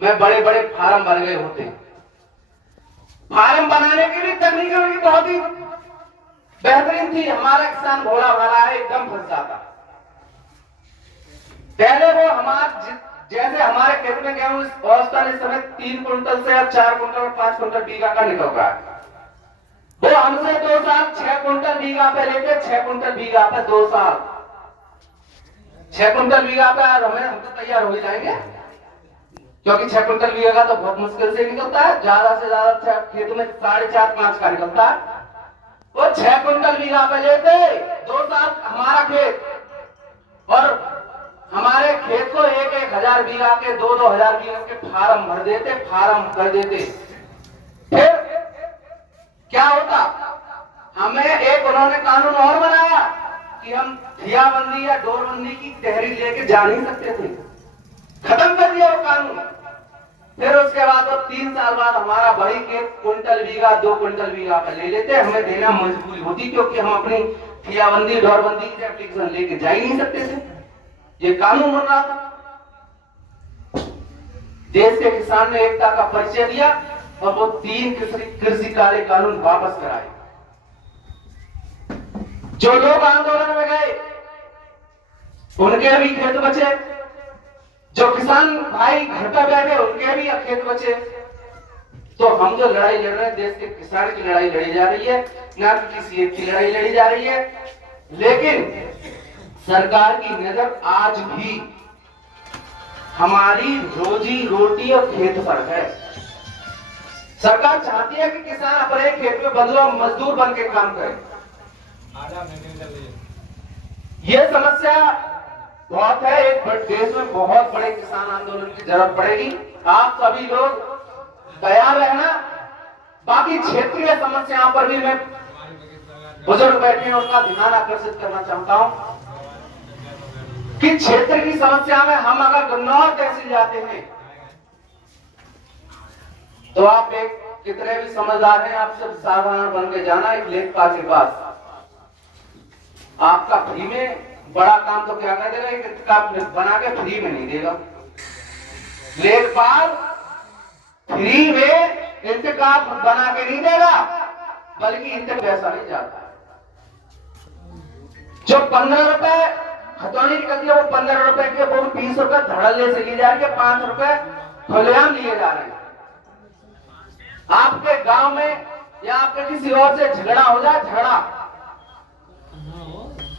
में बड़े बड़े फार्म भर गए होते। फार्म बनाने की भी तकनीक उनकी बहुत ही बेहतरीन थी। हमारा किसान भोला भाला है, एकदम फंस जाता। पहले वो जैसे हमारे खेत में गेहूं औसतन इस समय 3 कुंटल से अब 4 कुंटल 5 कुंटल बीघा का निकल रहा है। वो हमसे 2 साल 6 कुंटल बीघा पे लेके 6 कुंटल बीघा पे 2 साल 6 कुंटल बीघा पे हम तो तैयार हो जाएंगे, क्योंकि 6 कुंटल बीघा का तो बहुत मुश्किल से निकलता है। ज्यादा से ज्यादा खेत में 4.5-5 का निकलता है। वो 6 कुंटल बीघा पे लेते 2 साल हमारा खेत, और हमारे खेत को 1-1 हजार बीघा के 2-2 हजार बीघा के फार्म भर देते, फार्म कर देते। फिर क्या होता, हमें एक उन्होंने कानून और बनाया कि हम ठियाबंदी या डोरबंदी की तहरीर लेके जा नहीं सकते थे। खत्म कर दिया वो कानून। फिर उसके बाद वो 3 साल बाद हमारा वही खेत कुंटल बीघा 2 कुंटल बीघा पर ले लेते। हमें देना मजबूरी होती, क्योंकि हम अपनी ठियाबंदी डोरबंदी की एप्लीकेशन लेके जा ही नहीं सकते थे। ये कानून बन रहा था। देश के किसान ने एकता का परिचय दिया और वो 3 कृषि कार्य कानून वापस कराए। जो लोग आंदोलन में गए उनके भी खेत बचे, जो किसान भाई घर पर बैठे उनके भी खेत बचे। तो हम जो लड़ाई लड़ रहे हैं, देश के किसान की लड़ाई लड़ी जा रही है, ना कि किसी एक की लड़ाई लड़ी जा रही है। लेकिन सरकार की नजर आज भी हमारी रोजी रोटी और खेत पर है। सरकार चाहती है कि किसान अपने खेत में बदलो मजदूर बन के काम करे। ये समस्या बहुत है। एक देश में बहुत बड़े किसान आंदोलन की जरूरत पड़ेगी। आप सभी लोग तैयार रहना। बाकी क्षेत्रीय समस्याओं पर भी मैं बुजुर्ग बैठे हैं उसका ध्यान आकर्षित करना चाहता हूं कि क्षेत्र की समस्या में हम अगर गन्नौर तहसील जाते हैं तो आप एक कितने भी समझदार हैं, आप सिर्फ साधारण बन के जाना। एक लेखपाल के पास आपका फ्री में बड़ा काम तो क्या कर देगा, एक किताब बना के फ्री में नहीं देगा। लेखपाल फ्री में इंतकाम बना के नहीं देगा, बल्कि इंतकाम पैसा नहीं जाता। जो 15 रुपए खतौनी निकलती है वो 15 रुपए के, वो 20 रुपए धड़ल्ले से लिए जा रहे हैं, 5 रुपए खुलेआम लिए जा रहे हैं। आपके गांव में या आपके किसी और से झगड़ा हो जाए, झगड़ा,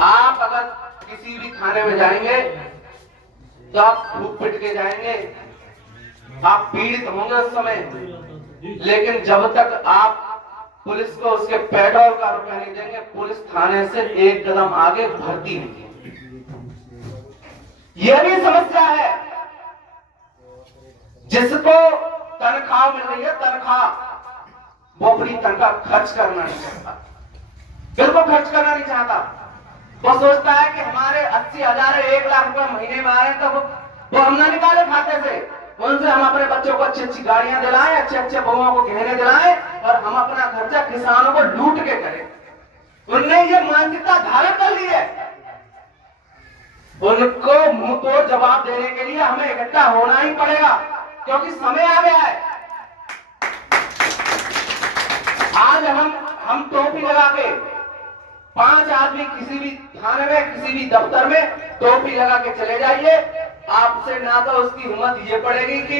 आप अगर किसी भी थाने में जाएंगे तो आप खूब पिट के जाएंगे, आप पीड़ित होंगे उस समय। लेकिन जब तक आप पुलिस को उसके पेट्रोल का रुपया नहीं देंगे, पुलिस थाने से एक कदम आगे बढ़ती नहीं। यह भी समस्या है। जिसको तनख्वाह मिल रही है, तनख्वाह, वो अपनी तनख्वाह खर्च करना नहीं चाहता, बिल्कुल खर्च करना नहीं चाहता। वो सोचता है कि हमारे 80,000 1 लाख रुपए महीने में आ रहे हैं, तो वो हम ना निकाले खाते से, उनसे हम अपने बच्चों को अच्छी अच्छी गाड़ियां दिलाएं, अच्छे अच्छे बहुओं को गहने दिलाएं और हम अपना खर्चा किसानों को लूट के करें। उनने ये मानसिकता धारण कर ली है। उनको मुंह तोड़ जवाब देने के लिए हमें इकट्ठा होना ही पड़ेगा, क्योंकि समय आ गया है। आज हम टोपी लगा के 5 आदमी किसी भी थाने में, किसी भी दफ्तर में टोपी लगा के चले जाइए, आपसे ना तो उसकी हिम्मत ये पड़ेगी कि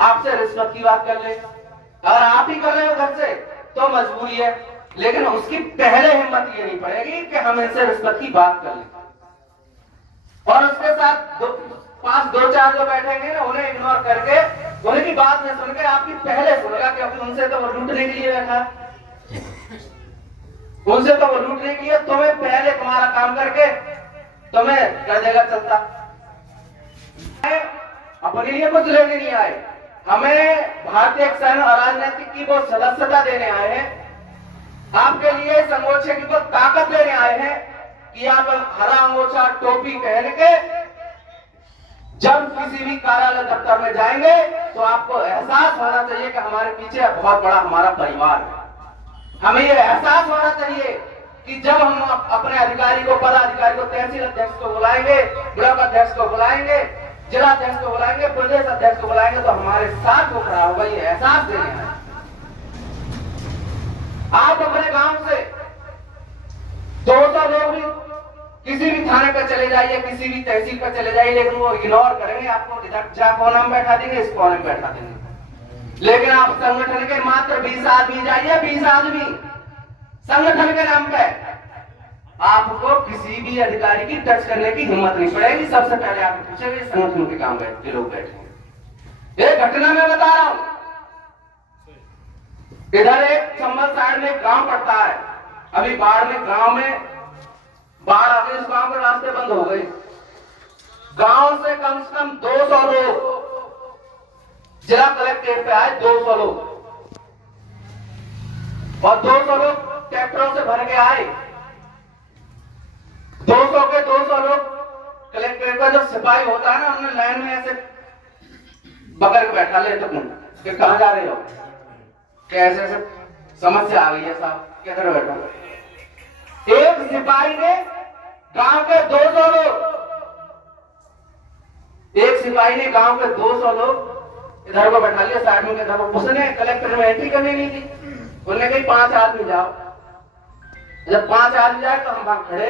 आपसे रिश्वत की बात कर ले। अगर आप ही कर रहे हो घर से तो मजबूरी है, लेकिन उसकी पहले हिम्मत ये नहीं पड़ेगी कि हम इनसे रिश्वत की बात कर लें। और उसके साथ 2-4 जो बैठेंगे ना, उन्हें इग्नोर करके, उन्हें की बात न सुन के आपकी पहले सुनेगा, क्योंकि उनसे तो वो लूटने के लिए बैठा, उनसे तो वो लूटने के लिए तुम्हें पहले तुम्हारा काम करके तुम्हें कर देगा चलता। अपने लिए कुछ लेने नहीं आए, हमें भारतीय किसान राजनीतिक की वो सदस्यता देने आए हैं। आपके लिए संगोष्ठी की वो ताकत देने आए हैं कि आप हरा अंगोछा टोपी पहन के जब किसी भी कार्यालय दफ्तर में जाएंगे तो आपको एहसास होना चाहिए कि हमारे पीछे बहुत बड़ा हमारा परिवार है। हमें यह एहसास होना चाहिए कि जब हम अपने अधिकारी को, पदाधिकारी को, तहसील अध्यक्ष को बुलाएंगे, ब्लॉक अध्यक्ष को बुलाएंगे, जिलाध्यक्ष को बुलाएंगे, प्रदेश अध्यक्ष को बुलाएंगे, तो हमारे साथ वो खड़ा होगा, ये एहसास देने हैं। आप अपने गांव से 200 लोग भी किसी भी थाने पर चले जाइए, किसी भी तहसील पर चले जाइए, लेकिन वो इग्नोर करेंगे आपको। इधर जा कोने में बैठा देंगे, इस कोने में बैठा देंगे। लेकिन आप संगठन के मात्र 20 आदमी जाइए, 20 आदमी संगठन के नाम पे, आपको किसी भी अधिकारी की टच करने की हिम्मत नहीं पड़ेगी। सबसे पहले आप पूछेंगे संगठन के काम के लोग बैठे। एक घटना मैं बता रहा हूं, इधर एक चंबल साइड में एक गांव पड़ता है। अभी बाढ़ में गांव में बाढ़ आ गई, इस गांव के रास्ते बंद हो गए। गांव से कम 200 लोग जिला कलेक्ट्रेट पे आए, 200 लोग, और 200 लोग ट्रैक्टरों से भर के आए। 200 के 200 लोग कलेक्ट्रेट का जो सिपाही होता है ना, हमने लाइन में ऐसे पकड़ के बैठा ले, तो कि कहां जा रहे हो, कैसे ऐसे समस्या आ गई है साहब, किधर बैठा। एक सिपाही ने गांव के 200 लोग, एक सिपाही ने गांव के 200 लोग इधर को बैठा लिया, साइड में इधर को। उसने कलेक्टर में एंट्री करनी नहीं थी, उन्होंने कही 5 आदमी जाओ। जब 5 आदमी जाए तो हम वहां खड़े,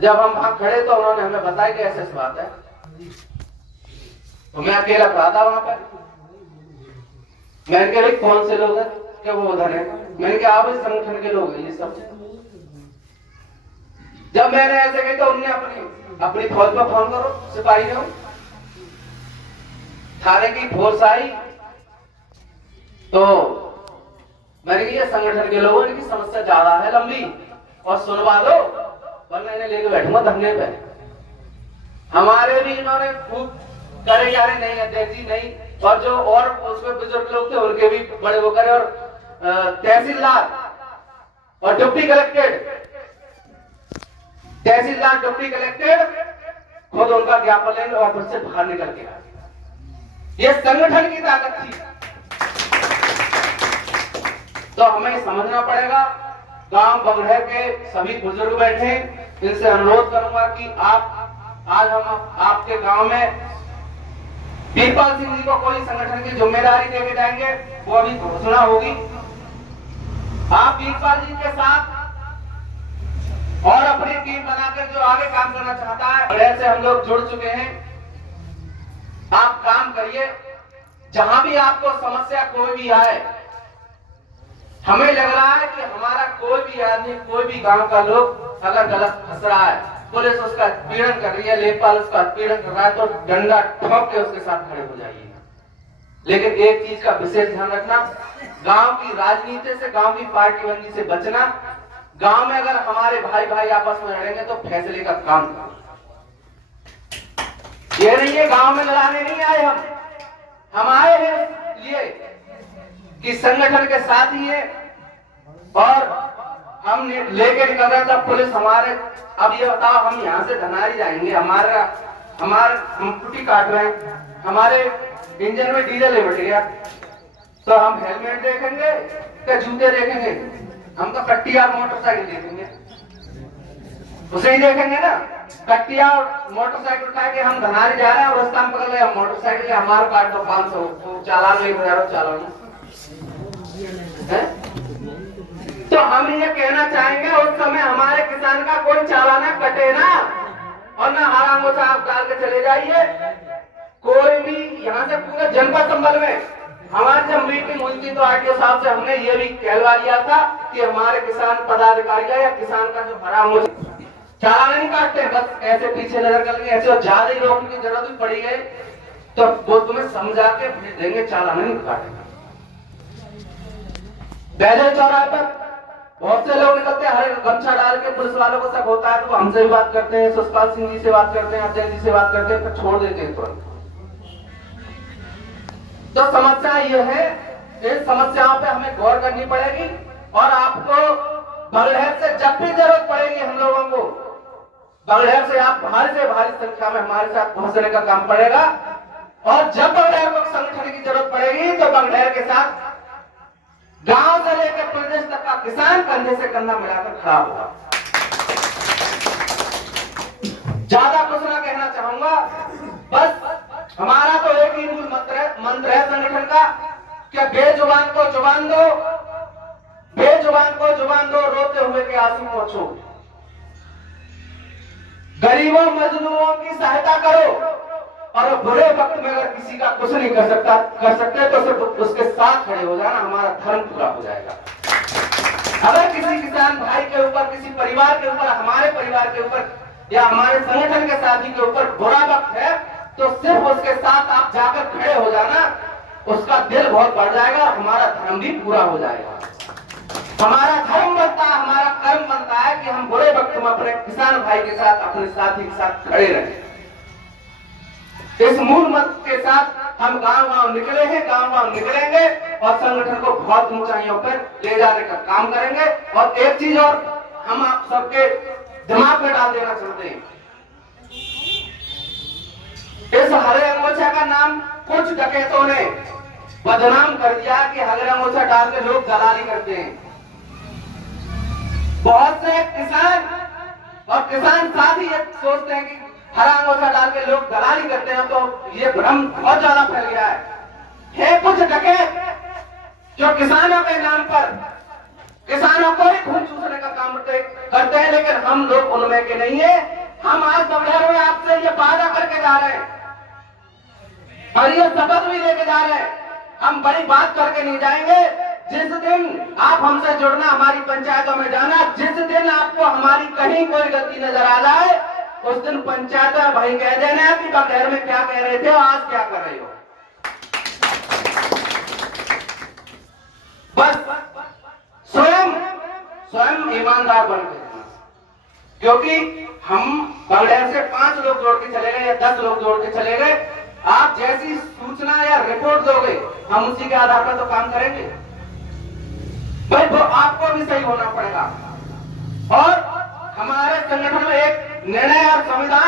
जब हम वहां खड़े तो उन्होंने हमें बताया कि ऐसे बात है। तो मैं अकेला खड़ा था वहां पर। मैंने कहा भाई कौन से लोग हैं, क्या वो उधर है। मैंने कहा आप इस संगठन के लोग हैं ये सब। जब मैंने ऐसे कही तो उन्होंने अपनी फौज पर फोन करो, सिपाही ने थाने की फोर्स आई, तो मैंने कहा संगठन के लोगों की समस्या ज्यादा है, लंबी, और सुनवा दो, वरना इन्हें लेके बैठूंगा धरने पे। हमारे भी इन्होंने खूब करे जा रहे, नहीं अध्यक्ष जी नहीं, और जो और उसमें बुजुर्ग लोग थे उनके भी बड़े वो करे, और तहसीलदार और डिप्टी कलेक्टेड, तहसीलदार डिप्टी कलेक्टेड खुद उनका ज्ञापन लेंगे और फिर से बाहर निकल के आए। ये संगठन की ताकत थी। तो हमें समझना पड़ेगा। गांव बगड़े के सभी बुजुर्ग बैठे, इनसे अनुरोध करूंगा कि आप आज हम आपके गांव में वीरपाल सिंह जी को कोई संगठन की जिम्मेदारी देके जाएंगे, वो अभी घोषणा होगी। आप वीरपाल जी के साथ और अपनी टीम बनाकर जो आगे काम करना चाहता है, बड़े से हम लोग जुड़ चुके हैं। आप काम करिए, जहां भी आपको समस्या कोई भी आए। हमें लग रहा है कि हमारा कोई भी आदमी, कोई भी गांव का लोग अगर गलत फंस रहा है, पुलिस उसका उत्पीड़न कर रही है, लेखपाल उसका उत्पीड़न कर रहा है, तो डंडा ठोक के उसके साथ खड़े हो जाइए। लेकिन एक चीज का विशेष ध्यान रखना, गांव की राजनीति से, गांव की पार्टीबंदी से बचना। गांव में अगर हमारे भाई भाई आपस में लड़ेंगे तो फैसले का काम करो। ये नहीं है गांव में लड़ाने नहीं आए हम आए हैं ये कि संगठन के साथ ही है, और हम लेके निकल रहे था पुलिस हमारे। अब ये बताओ, हम यहाँ से धनारी जाएंगे, हम कुटी काट रहे हैं, हमारे इंजन में डीजल लिपट गया, तो हम हेलमेट देखेंगे क्या जूते देखेंगे? हम तो कट्टिया मोटरसाइकिल देखेंगे, उसे ही देखेंगे ना। कट्टिया मोटरसाइकिल उठा के हम धनारी जा रहे हैं और रास्ता में पकड़ ले, हम मोटरसाइकिल हमारा काट दो 500, तो चालान नहीं हो, चालान है। तो हम ये कहना चाहेंगे, उस समय हमारे किसान का कोई चालान कटे ना, और ना हरा मोचा आप डाल के चले जाइए। कोई भी यहाँ से पूरे जनपद संबल में हमारी जब मीटिंग हुई थी तो आरटीओ साहब से हमने ये भी कहलवा लिया था कि हमारे किसान पदाधिकारी का या किसान का जो हरा मोचा चालान नहीं काटते, बस ऐसे पीछे नजर करके ऐसे, और ज्यादा ही रोकने की जरूरत भी पड़ी गई तो वो तुम्हें समझा के भेज देंगे, चालान नहीं काटेगा। पहले चौराहे पर बहुत से लोग निकलते हैं, हरे गमछा डाल के, पुलिस वालों को शक होता है तो हमसे भी बात करते हैं, सुषपाल सिंह जी से बात करते हैं, अजय जी से बात करते हैं, फिर छोड़ देते हैं तुरंत। तो समस्या यह है, इन समस्याओं पे हमें गौर करनी पड़ेगी, और आपको बगड़ैल से जब भी जरूरत पड़ेगी हम लोगों को, बगड़ैल से आप भारी से भारी संख्या में हमारे साथ पहुंचने का काम पड़ेगा। और जब बगड़ैल को संगठन की जरूरत पड़ेगी तो बगड़ैल के साथ गांव से लेकर प्रदेश तक का किसान कंधे से कंधा मिलाकर खड़ा होगा। ज्यादा कुछ ना कहना चाहूंगा। बस हमारा तो एक ही मूल मंत्र है संगठन का कि बेजुबान को जुबान दो, बेजुबान को जुबान दो, रोते हुए के आंसू पोंछो, गरीबों मजदूरों की सहायता करो, और बुरे वक्त में अगर किसी का कुछ नहीं कर सकते तो सिर्फ उसके साथ खड़े हो जाना, हमारा धर्म पूरा हो जाएगा। अगर किसी किसान भाई के ऊपर, किसी परिवार के ऊपर, हमारे परिवार के ऊपर या हमारे संगठन के साथी के ऊपर बुरा वक्त है, तो सिर्फ उसके साथ आप जाकर खड़े हो जाना, उसका दिल बहुत बढ़ जाएगा और हमारा धर्म भी पूरा हो जाएगा। हमारा धर्म बनता है, हमारा कर्म बनता है कि हम बुरे वक्त में अपने किसान भाई के साथ, अपने साथी के साथ खड़े रहें। इस मूल मंत्र के साथ हम गांव-गांव निकले हैं, गांव-गांव निकलेंगे और संगठन को बहुत ऊंचाइयों पर ले जाने का काम करेंगे। और एक चीज और हम आप सबके दिमाग में डाल देना चाहते हैं, इस हरे अंगोछा का नाम कुछ डकैतों ने बदनाम कर दिया कि हरे अंगोछा डाल के लोग दलाली करते हैं। बहुत से किसान और किसान साथ ही सोचते हैं कि हरा अंगोछा डाल के लोग दलाली करते हैं, तो ये भ्रम बहुत ज्यादा फैल गया है। कुछ डकैत जो किसानों के नाम पर किसानों को ही खून चूसने का काम करते हैं, लेकिन हम लोग उनमें के नहीं है। हम आज बगैर में आपसे ये वादा करके जा रहे हैं और ये शपथ भी लेके जा रहे हैं, हम बड़ी बात करके नहीं जाएंगे। जिस दिन आप हमसे जुड़ना, हमारी पंचायतों में जाना, जिस दिन आपको हमारी कहीं कोई गलती नजर आ जाए, उस दिन पंचायत भाई कह देना कि बगैर में क्या कह रहे थे और आज क्या कर रहे हो। बस स्वयं ईमानदार बन गए, क्योंकि हम बगैर से 5 लोग जोड़ के चले गए या 10 लोग जोड़ के चले गए, आप जैसी सूचना या रिपोर्ट दोगे हम उसी के आधार पर तो काम करेंगे। भाई वो आपको भी सही होना पड़ेगा। और हमारे संगठन में एक निर्णय और संविधान